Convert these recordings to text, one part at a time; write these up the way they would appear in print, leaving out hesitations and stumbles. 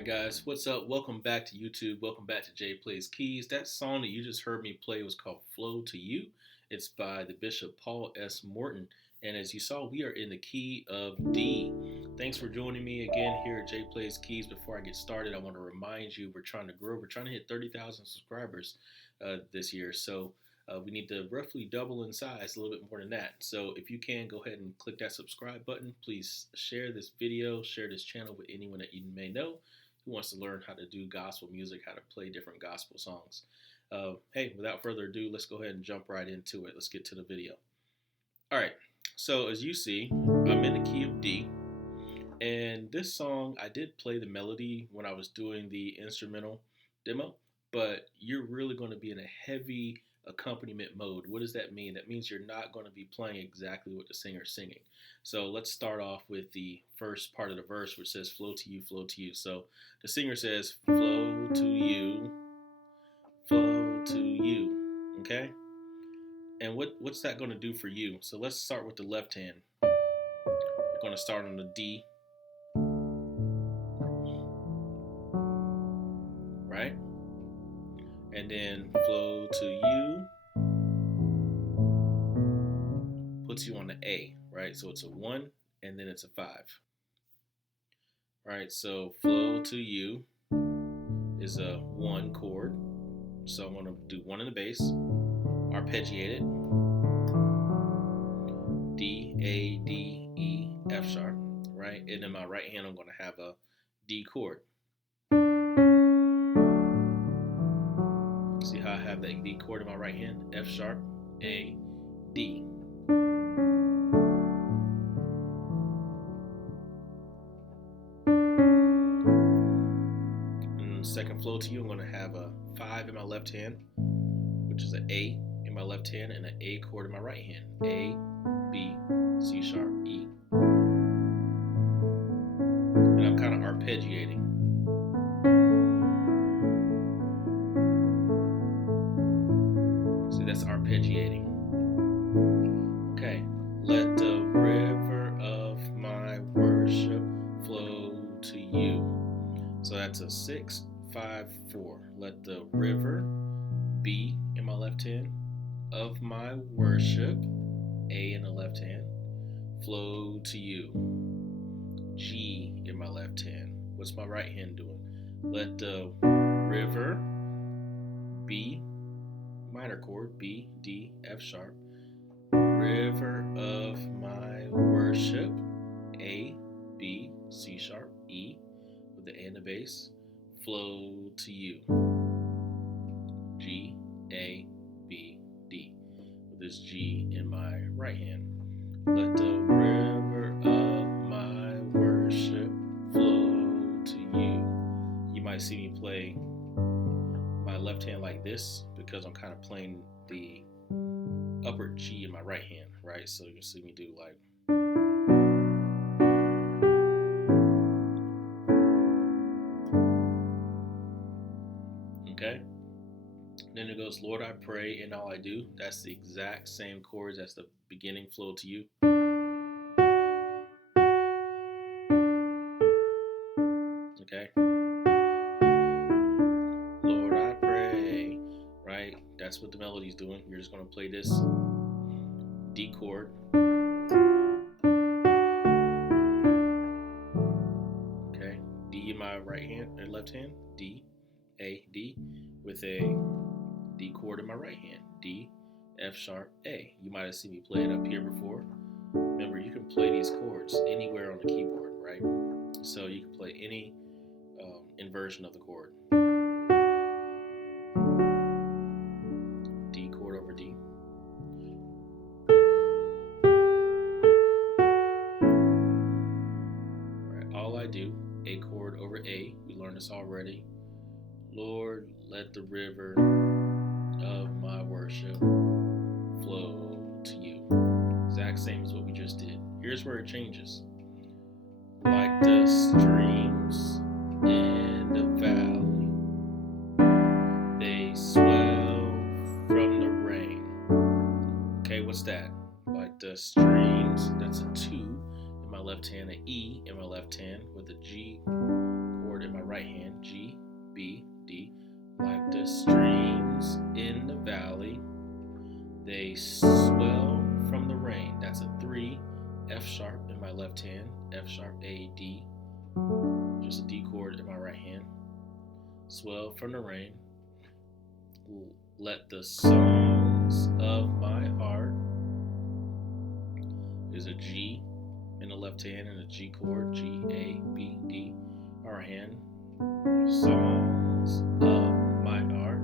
right, guys, what's up? Welcome back to YouTube. Welcome back to Jay Plays Keys. That song that you just heard me play was called Flow to You. It's by the Bishop Paul S. Morton. And as you saw, we are in the key of D. Thanks for joining me again here at Jay Plays Keys. Before I get started, I want to remind you we're trying to grow. We're trying to hit 30,000 subscribers this year. So we need to roughly double in size, a little bit more than that. So if you can, go ahead and click that subscribe button. Please share this video, share this channel with anyone that you may know who wants to learn how to do gospel music, how to play different gospel songs. Hey, without further ado, let's go ahead and jump right into it. Let's get to the video. All right, so as you see, I'm in the key of D. And this song, I did play the melody when I was doing the instrumental demo, but you're really going to be in a heavy accompaniment mode. What does that mean? That means you're not going to be playing exactly what the singer's singing. So let's start off with the first part of the verse, which says flow to you, flow to you. So the singer says flow to you, flow to you. Okay? And what's that going to do for you? So let's start with the left hand. We're going to start on the D. Right? And then flow to you puts you on the A, right? So it's a 1 and then it's a 5. Right? So flow to you is a 1 chord. So I'm going to do 1 in the bass, arpeggiate it, D, A, D, E, F sharp, right? And in my right hand, I'm going to have a D chord. See how I have that D chord in my right hand? F sharp, A, D. And second flow to you, I'm going to have a 5 in my left hand, which is an A in my left hand, and an A chord in my right hand. A, B, C sharp, E. And I'm kind of arpeggiating. See, that's arpeggiating. Okay. Let the river of my worship flow to you. So that's a 6, 5, 4. Let the river, B in my left hand, of my worship, A in the left hand, flow to you. G in my left hand. What's my right hand doing? Let the river, B, minor chord, B, D, F sharp, river of my worship, A, B, C sharp, E, with the A in the bass, flow to you. G, A, B, D, with this G in my right hand. Let the river of my worship flow to you. You might see me play my left hand like this because I'm kind of playing the upper G in my right hand, right? So you'll see me do like, okay? Then it goes, Lord, I pray in all I do. That's the exact same chords as the beginning flow to you. Okay? Lord, I pray, right? That's what the melody's doing. You're just going to play this D chord. Okay? D in my right hand and left hand. D, A, D, with a D chord in my right hand. D, F sharp, A. You might have seen me play it up here before. Remember, you can play these chords anywhere on the keyboard, right? So you can play any inversion of the chord. D chord over D. All right, all I do, A chord over A. We learned this already. Lord, let the river of my worship flow to you. Exact same as what we just did. Here's where it changes. Like the streams in the valley, they swell from the rain. Okay, what's that? Like the streams, that's a 2 in my left hand, an E in my left hand with a G chord chord in my right hand, G, B, D. Like the streams in the valley, they swell from the rain. That's a 3, F sharp in my left hand, F sharp, A, D. Just a D chord in my right hand. Swell from the rain. Let the songs of my heart is a G in the left hand and a G chord, G, A, B, D. Our hand. Songs of my heart.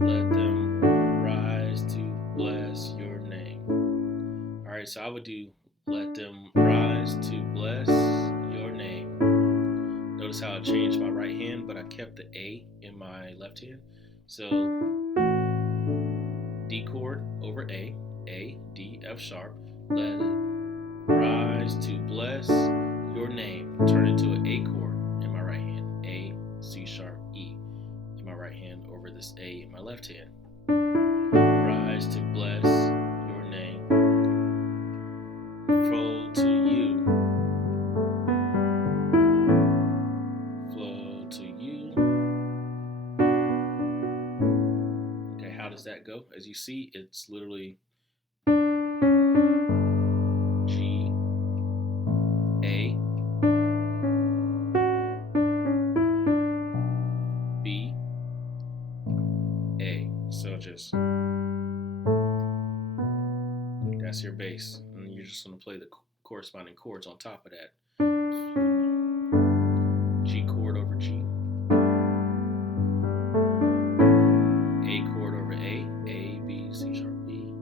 Let them rise to bless your name. All right, so I would do let them rise to bless your name. Notice how I changed my right hand, but I kept the A in my left hand. So D chord over A, D, F sharp. Let it rise to bless your name. Turn it to an A chord in my right hand, A, C sharp, E in my right hand over this A in my left hand. Rise to bless your name. Flow to you. Flow to you. Okay, how does that go? As you see, it's literally G, A, B, A. So just that's your bass, and you're just going to play the corresponding chords on top of that. G chord over G, A chord over A, B, C sharp, B.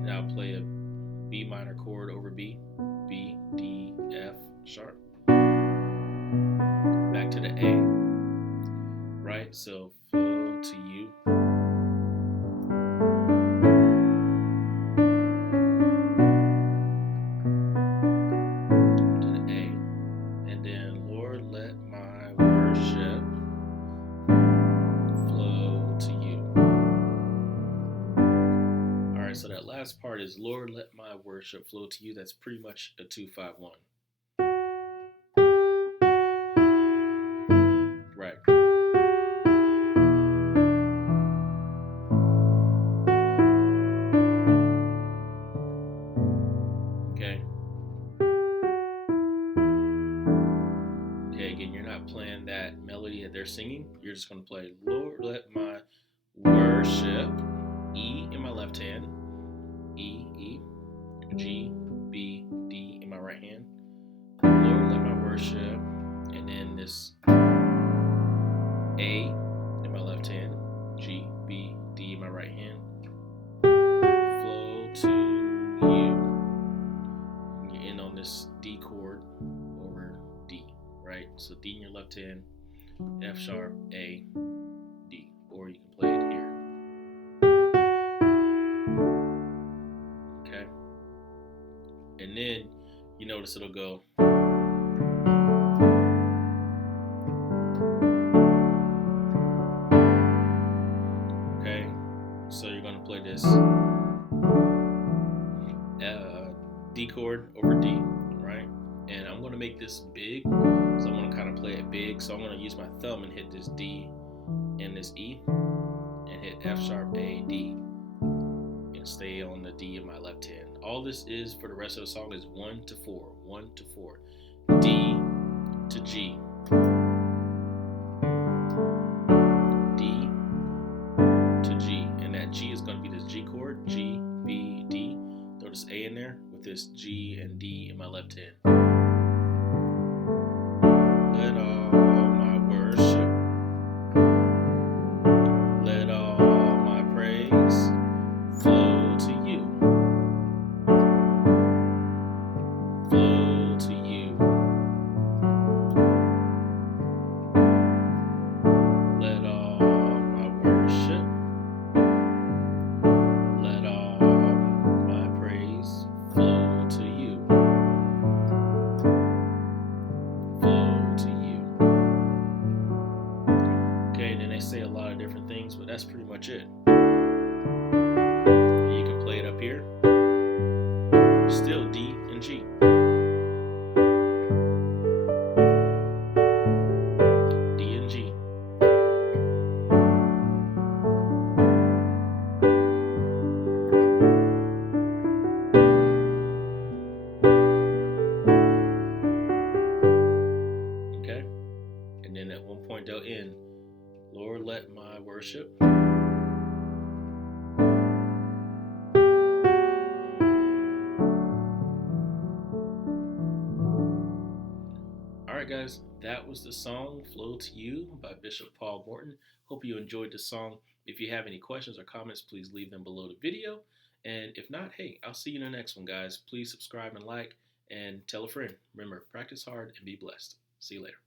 And I'll play a B minor chord over B, B, D, F sharp. Back to the A, right? So flow to you. To the A. And then, Lord, let my worship flow to you. All right, so that last part is, Lord, let my worship flow to you. That's pretty much a 2-5-1. Right. Okay. Okay, again, you're not playing that melody that they're singing. You're just going to play, Lord, let my worship, E in my left hand, E, E, G, B, D in my right hand. Lord, let my worship, and then this A in my left hand, G, B, D in my right hand. Flow to you. And you end on this D chord over D, right? So D in your left hand, F sharp, A, D, or you can play it here. Okay? And then you notice it'll go. Okay? So you're going to play this D chord over D, right? And I'm going to make this big, so I'm going to kind of play it big. So I'm going to use my thumb and hit this D and this E, and hit F sharp, A, D, and stay on the D in my left hand. All this is for the rest of the song is 1 to 4, 1 to 4, D to G, D to G, and that G is going to be this G chord, G, B, D. Throw this A in there with this G and D in my left hand. Let all my worship, let all my praise flow to you. Flow to you. Let all my worship, let all my praise flow to you. Flow to you. Okay, then they say a lot of different things, but that's pretty much it. You can play it up here. at one point they'll end, Lord, let my worship. Alright, guys, that was the song Flow to You by Bishop Paul Morton. Hope you enjoyed the song. If you have any questions or comments, please leave them below the video. And if not, hey, I'll see you in the next one, guys. Please subscribe and like and tell a friend. Remember, practice hard and be blessed. See you later.